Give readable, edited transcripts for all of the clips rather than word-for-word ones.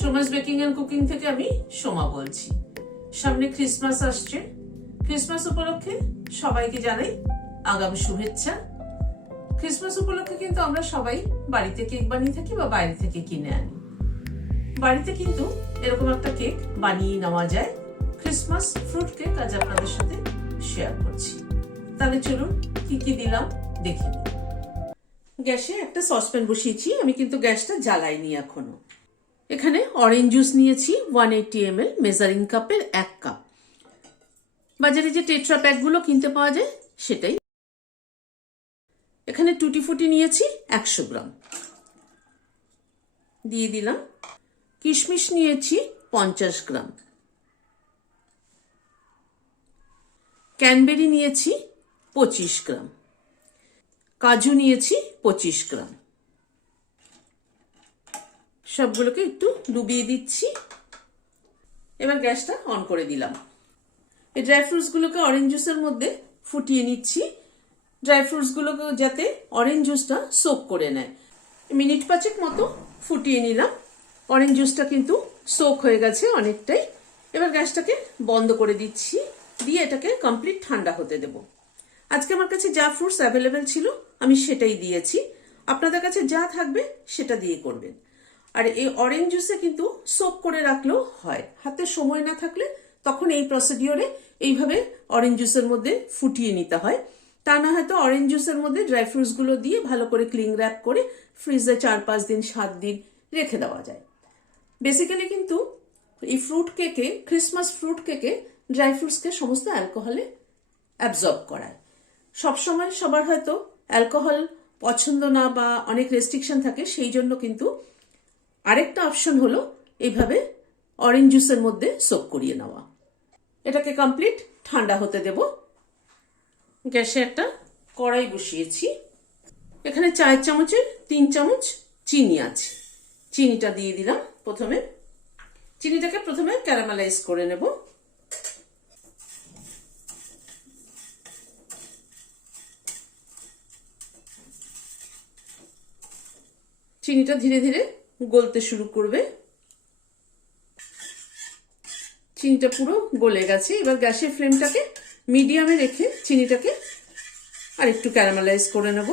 Soma's baking and cooking থেকে আমি সোমা বলছি। সামনে ক্রিসমাস আসছে। ক্রিসমাস উপলক্ষে সবাইকে জানাই আগাম শুভেচ্ছা। ক্রিসমাস উপলক্ষে কিন্তু আমরা সবাই বাড়িতে কেক বানিয়ে থাকি বা বাইরে থেকে কিনে আনি। বাড়িতে কিন্তু এরকম একটা কেক বানিয়ে নেওয়া যায়। ক্রিসমাস ফ্রুট কেক আজ আপনাদের সাথে শেয়ার করছি। তাহলে চলুন কি কি দিলাম দেখে নিই। গ্যাসে একটা সসপ্যান বসিয়েছি, আমি কিন্তু গ্যাসটা জ্বালাইনি এখনো। এখানে অরেঞ্জ জুস নিয়েছি 180 ml, মেজারিং কাপের 1 কাপ। বাজারে যে টেট্রা প্যাকগুলো কিনতে পাওয়া যায় সেটাই। এখানে টুটি ফুটি নিয়েছি 100 গ্রাম, দিয়ে দিলাম। কিশমিশ নিয়েছি 50 গ্রাম। ক্যানবেরি নিয়েছি 25 গ্রাম। কাজু নিয়েছি 25 গ্রাম। সবগুলোকে একটু ডুবিয়ে দিচ্ছি। এবার গ্যাসটা অন করে দিলাম। এই ড্রাই ফ্রুটসগুলোকে অরেঞ্জ জুসের মধ্যে ফুটিয়ে নিচ্ছি। ড্রাই ফ্রুটসগুলোকে যাতে অরেঞ্জ জুসটা সোক করে নেয়। মিনিট 5 মতো ফুটিয়ে নিলাম। অরেঞ্জ জুসটা কিন্তু সোক হয়ে গেছে অনেকটাই। এবার গ্যাসটাকে বন্ধ করে দিচ্ছি, দিয়ে এটাকে কমপ্লিট ঠান্ডা হতে দেব। আজকে আমার কাছে যা ফ্রুটস অ্যাভেলেবেল ছিল আমি সেটাই দিয়েছি। আপনাদের কাছে যা থাকবে সেটা দিয়ে করবেন। আর এই অরেঞ্জ জুসে কিন্তু সোক করে রাখলেও হয়। হাতে সময় না থাকলে তখন এই প্রসিডিওরে এইভাবে অরেঞ্জ জুসের মধ্যে ফুটিয়ে নিতে হয়। তা না হয়তো অরেঞ্জ জুসের মধ্যে ড্রাই ফ্রুটসগুলো দিয়ে ভালো করে ক্লিং র্যাপ করে ফ্রিজে 4-5 দিন 7 দিন রেখে দেওয়া যায়। বেসিক্যালি কিন্তু এই ফ্রুট কেকে, ক্রিসমাস ফ্রুট কেকে ড্রাই ফ্রুটসকে সমস্ত অ্যালকোহলে অ্যাবজর্ব করায়। সবসময় সবার হয়তো অ্যালকোহল পছন্দ না বা অনেক রেস্ট্রিকশন থাকে, সেই জন্য কিন্তু আরেকটা অপশন হলো এইভাবে অরেঞ্জ জুসের মধ্যে সোক করিয়ে নেওয়া। এটাকে কমপ্লিট ঠান্ডা হতে দেব। গ্যাসে একটা কড়াই বসিয়েছি। এখানে 4 চামচের 3 চামচ চিনি আছে। চিনিটা দিয়ে দিলাম প্রথমে। চিনিটাকে প্রথমে ক্যারামেলাইজ করে নেব। চিনিটা ধীরে ধীরে গলতে শুরু করবে। চিনিটা পুরো গলে গেছে। এবার গ্যাসের ফ্লেমটাকে মিডিয়ামে রেখে চিনিটাকে আর একটু ক্যারামেলাইজ করে নেব।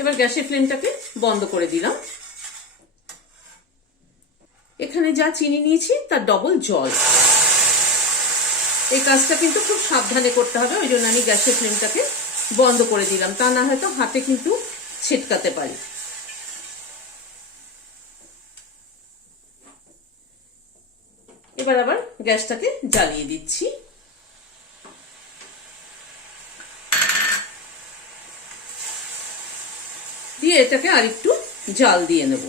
এবার গ্যাসের ফ্লেমটাকে বন্ধ করে দিলাম। এখানে যা চিনি নিয়েছি তার ডবল জল। এই কাজটা কিন্তু খুব সাবধানে করতে হবে, ওই জন্য আমি গ্যাসের ফ্লেমটাকে বন্ধ করে দিলাম। তা না হয়তো হাতে কিন্তু ছিটকাতে পারি। এবার আবার গ্যাসটাকে জ্বালিয়ে দিচ্ছি। দিয়ে এটাকে আরেকটু জাল দিয়ে নেব।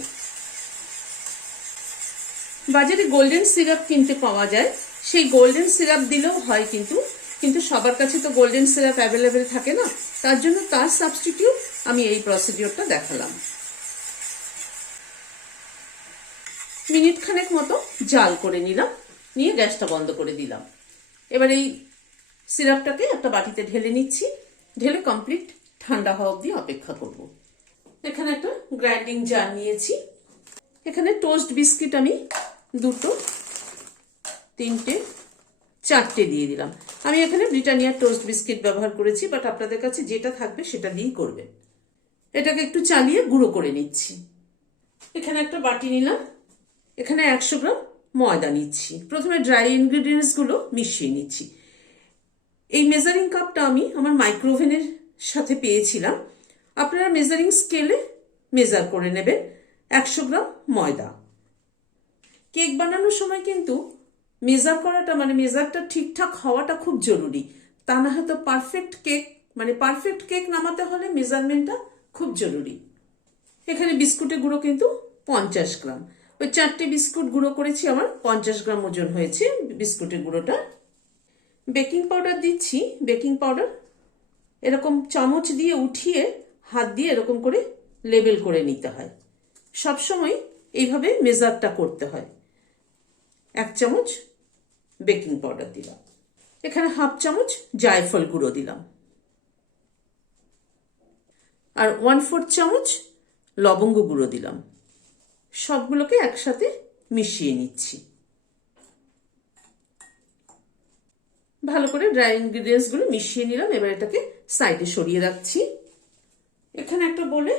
বাজারে গোল্ডেন সিরাপ কিনতে পাওয়া যায়, সেই গোল্ডেন সিরাপ দিলেও হয়, কিন্তু সবার কাছে তো গোল্ডেন সিরাপ অ্যাভেলেবেল থাকে না। তার জন্য তার সাবস্টিটিউট আমি এই প্রসিডিওরটা দেখালাম। মিনিট খানেক মতো জাল করে নিলাম, নিয়ে গ্যাসটা বন্ধ করে দিলাম। এবার এই সিরাপটাকে একটা বাটিতে ঢেলে নিচ্ছি। ঢেলে কমপ্লিট ঠান্ডা হওয়া অবধি অপেক্ষা করব। এখানে একটা গ্রাইন্ডিং জার নিয়েছি। এখানে টোস্ট বিস্কিট আমি 2, 3, 4 দিয়ে দিলাম। আমি এখানে ব্রিটানিয়ার টোস্ট বিস্কিট ব্যবহার করেছি, বাট আপনাদের কাছে যেটা থাকবে সেটা দিয়েই করবেন। এটাকে একটু চালিয়ে গুঁড়ো করে নিচ্ছি। এখানে একটা বাটি নিলাম। এখানে 100 গ্রাম ময়দা নিচ্ছি। প্রথমে ড্রাই ইনগ্রিডিয়েন্টস গুলো মিশিয়ে নিচ্ছি। এই মেজারিং কাপটা আমি আমার মাইক্রোওভেনের সাথে পেয়েছিলাম। আপনারা মেজারিং স্কেলে মেজার করে নেবেন। 100 গ্রাম ময়দা। কেক বানানোর সময় কিন্তু মেজার করাটা, মানে মেজারটা ঠিকঠাক হওয়াটা খুব জরুরি। তা না হয়তো পারফেক্ট কেক নামাতে হলে মেজারমেন্টটা খুব জরুরি। এখানে বিস্কুটের গুঁড়ো কিন্তু 50 গ্রাম। ওই 4টে বিস্কুট গুঁড়ো করেছি, আমার 50 গ্রাম ওজন হয়েছে বিস্কুটের গুঁড়োটা। বেকিং পাউডার দিচ্ছি। বেকিং পাউডার এরকম চামচ দিয়ে উঠিয়ে হাত দিয়ে এরকম করে লেবেল করে নিতে হয়। সবসময় এইভাবে মেজারটা করতে হয়। 1 চামচ বেকিং পাউডার দিলাম। এখানে হাফ চামচ জায়ফল গুঁড়ো দিলাম, আর 1/4 চামচ লবঙ্গ গুঁড়ো দিলাম। সবগুলোকে একসাথে মিশিয়ে নিচ্ছি। ভালো করে ড্রাই ইনগ্রিডিয়েন্টসগুলো মিশিয়ে নিলাম। এবার এটাকে সাইডে সরিয়ে রাখছি। এখানে একটা বলে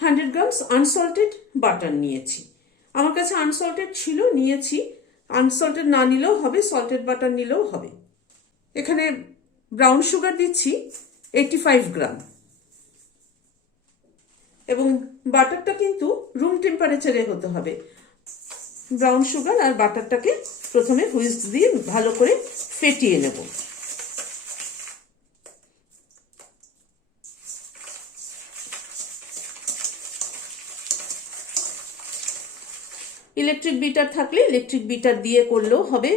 100 গ্রামস আনসল্টেড বাটার নিয়েছি। আমার কাছে আনসল্টেড ছিল, নিয়েছি। আনসল্টেড না নিলেও হবে, সল্টেড বাটার নিলেও হবে। এখানে ব্রাউন সুগার দিচ্ছি 85 গ্রাম, এবং বাটারটা কিন্তু রুম টেম্পারেচারে হতে হবে। ব্রাউন সুগার আর বাটারটাকে প্রথমে হুইস্ক দিয়ে ভালো করে ফেটিয়ে নেব। ইলেকট্রিক বিটার থাকলে ইলেকট্রিক বিটার দিয়ে করলেও হবে,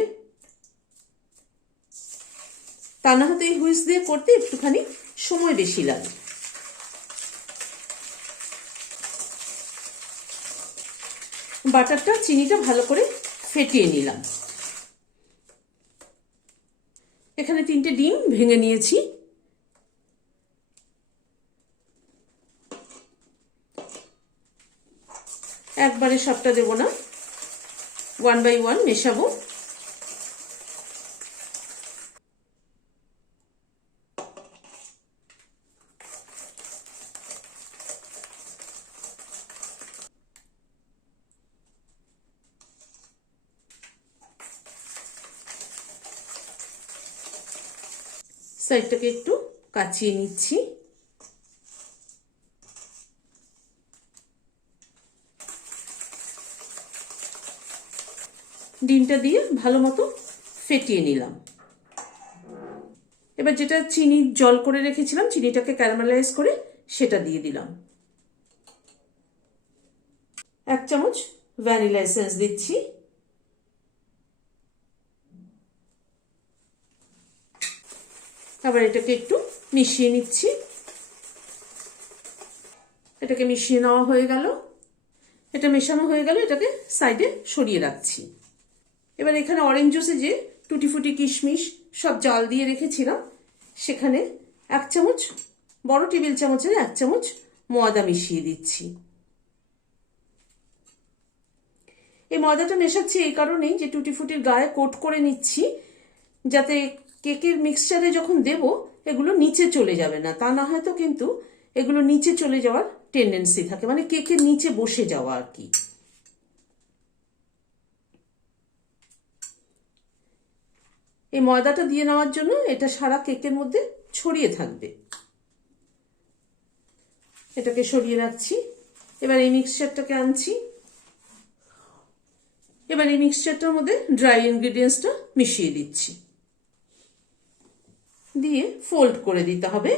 তা না হলে এই হুইস্ক দিয়ে করতে একটুখানি সময় বেশি লাগে। বাটারটা চিনিটা ভালো করে ফেটিয়ে নিলাম। এখানে 3টে ডিম ভেঙে নিয়েছি। একবারে সবটা দেব না, 1 by 1 মেশাবো। সাইডটাকে একটু কাচিয়ে নিচ্ছি। ডিমটা দিয়ে ভালো মতো ফেটিয়ে নিলাম। এবার যেটা চিনি জল করে রেখেছিলাম, চিনিটাকে ক্যারামেলাইজ করে সেটা দিয়ে দিলাম। 1 চামচ ভ্যানিলা এসেন্স দিচ্ছি। আবার এটাকে একটু মিশিয়ে নিচ্ছি। এটাকে মিশিয়ে নেওয়া হয়ে গেল। এটা মেশানো হয়ে গেল, এটাকে সাইডে সরিয়ে রাখছি। এবার এখানে অরেঞ্জ জুসে যে টুটি ফুটি কিশমিশ সব জাল দিয়ে রেখেছিলাম, সেখানে 1 চামচ, বড় টেবিল চামচের 1 চামচ ময়দা মিশিয়ে দিচ্ছি। এই ময়দাটা মেশাচ্ছি এই কারণেই যে টুটি ফুটির গায়ে কোট করে নিচ্ছি, যাতে কেকের মিক্সচারে যখন দেব এগুলো নিচে চলে যাবে না। তা না হয়তো কিন্তু এগুলো নিচে চলে যাওয়ার টেন্ডেন্সি থাকে, মানে কেকের নিচে বসে যাওয়া আর কি। এই ময়দাটা দিয়ে নেওয়ার জন্য এটা সারা কেকের মধ্যে ছড়িয়ে থাকবে। এটাকে সরিয়ে রাখছি। এবার এই মিক্সচারটাকে আনছি। এবার এই মিক্সচারটার মধ্যে ড্রাই ইনগ্রিডিয়েন্টসটা মিশিয়ে দিচ্ছি, দিয়ে ফোল্ড করে দিতে হবে।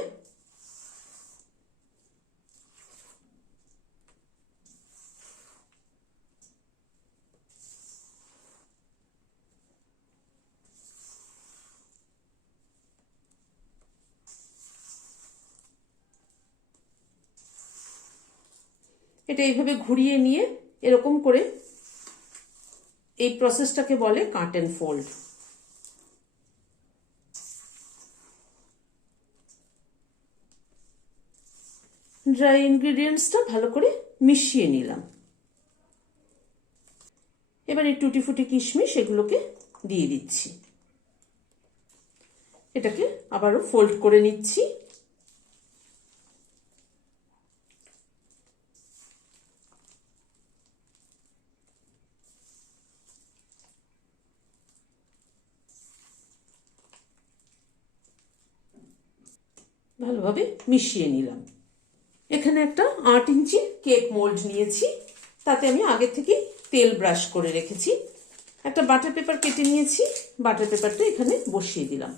এটা এইভাবে ঘুরিয়ে নিয়ে এরকম করে, এই প্রসেসটাকে বলে কাট এন্ড ফোল্ড। ড্রাই ইনগ্রিডিয়েন্টসটা ভালো করে মিশিয়ে নিলাম। এবার এই টুটি ফুটি কিশমিশ এগুলোকে দিয়ে দিচ্ছি। এটাকে আবারও ফোল্ড করে নিচ্ছি। ভালোভাবে মিশিয়ে নিলাম। এখানে একটা 8 ইঞ্চি কেক মোল্ড নিয়েছি, তাতে আমি আগে থেকে তেল ব্রাশ করে রেখেছি। একটা বাটার পেপার কেটে নিয়েছি, বাটার পেপারটা এখানে বসিয়ে দিলাম।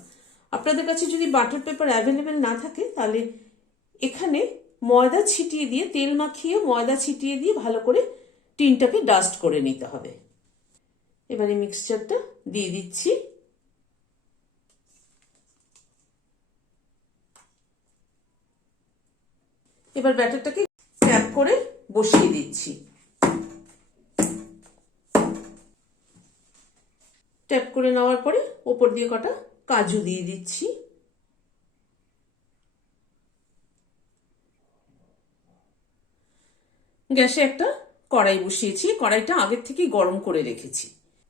আপনাদের কাছে যদি বাটার পেপার অ্যাভেলেবেল না থাকে তাহলে এখানে ময়দা ছিটিয়ে দিয়ে, তেল মাখিয়ে ময়দা ছিটিয়ে দিয়ে ভালো করে টিনটাকে ডাস্ট করে নিতে হবে। এবারে মিক্সচারটা দিয়ে দিচ্ছি। এবার ব্যাটারটাকে ট্যাপ করে বসিয়ে দিচ্ছি। ট্যাপ করে নেওয়ার পরে ওপর দিয়ে কটা কাজু দিয়ে দিচ্ছি। গ্যাসে একটা কড়াই বসিয়েছি, কড়াইটা আগের থেকে গরম করে রেখেছি।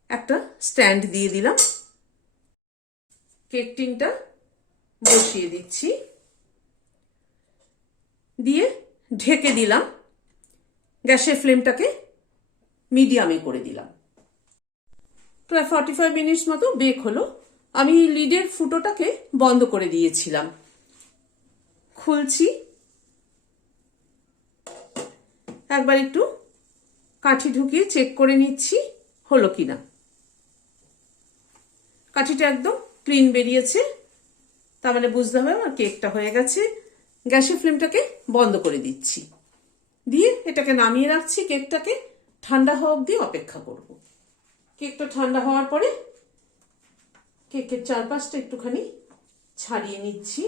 একটা স্ট্যান্ড দিয়ে দিলাম, কেক টিনটা বসিয়ে দিচ্ছি, দিয়ে ঢেকে দিলাম। গ্যাসের ফ্লেমটাকে মিডিয়ামে করে দিলাম। প্রায় 45 মিনিট মতো বেক হলো। আমি লিডের ফুটোটাকে বন্ধ করে দিয়েছিলাম। খুলছি, একবার একটু কাঠি ঢুকিয়ে চেক করে নিচ্ছি হলো কিনা। কাঠিটা একদম ক্লিন বেরিয়েছে, তার মানে বুঝতে হবে আমার কেকটা হয়ে গেছে। গ্যাসের ফ্লেমটাকে বন্ধ করে দিচ্ছি, দিয়ে এটাকে নামিয়ে রাখছি। কেকটাকে ঠান্ডা হওয়া অবধি অপেক্ষা করব। কেকটা ঠান্ডা হওয়ার পরে কেকের চারপাশটা একটুখানি ছাড়িয়ে নিচ্ছি।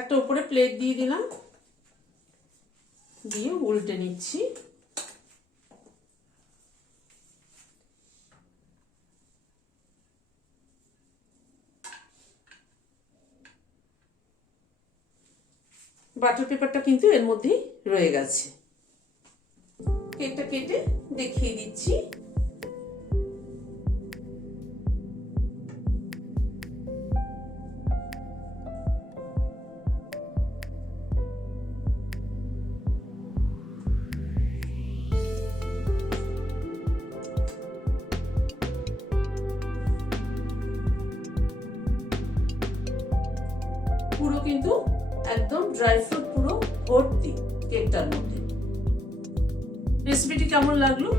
একটা উপরে প্লেট দিয়ে দিলাম, দিয়ে উল্টে নিচ্ছি। বাটার পেপারটা কিন্তু এর মধ্যেই রয়ে গেছে। কেকটা কেটে দেখিয়ে দিচ্ছি। পুরো কিন্তু একদম ড্রাই ফ্রুট পুরো ভর্তি কেকটার মধ্যে। রেসিপিটি কেমন লাগলো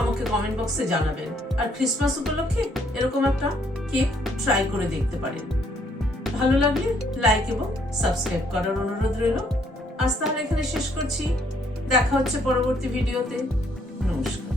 আমাকে কমেন্ট বক্সে জানাবেন। আর ক্রিসমাস উপলক্ষে এরকম একটা কেক ট্রাই করে দেখতে পারেন। ভালো লাগলে লাইক এবং সাবস্ক্রাইব করার অনুরোধ রইল। আজ তাহলে এখানে শেষ করছি। দেখা হচ্ছে পরবর্তী ভিডিওতে। নমস্কার।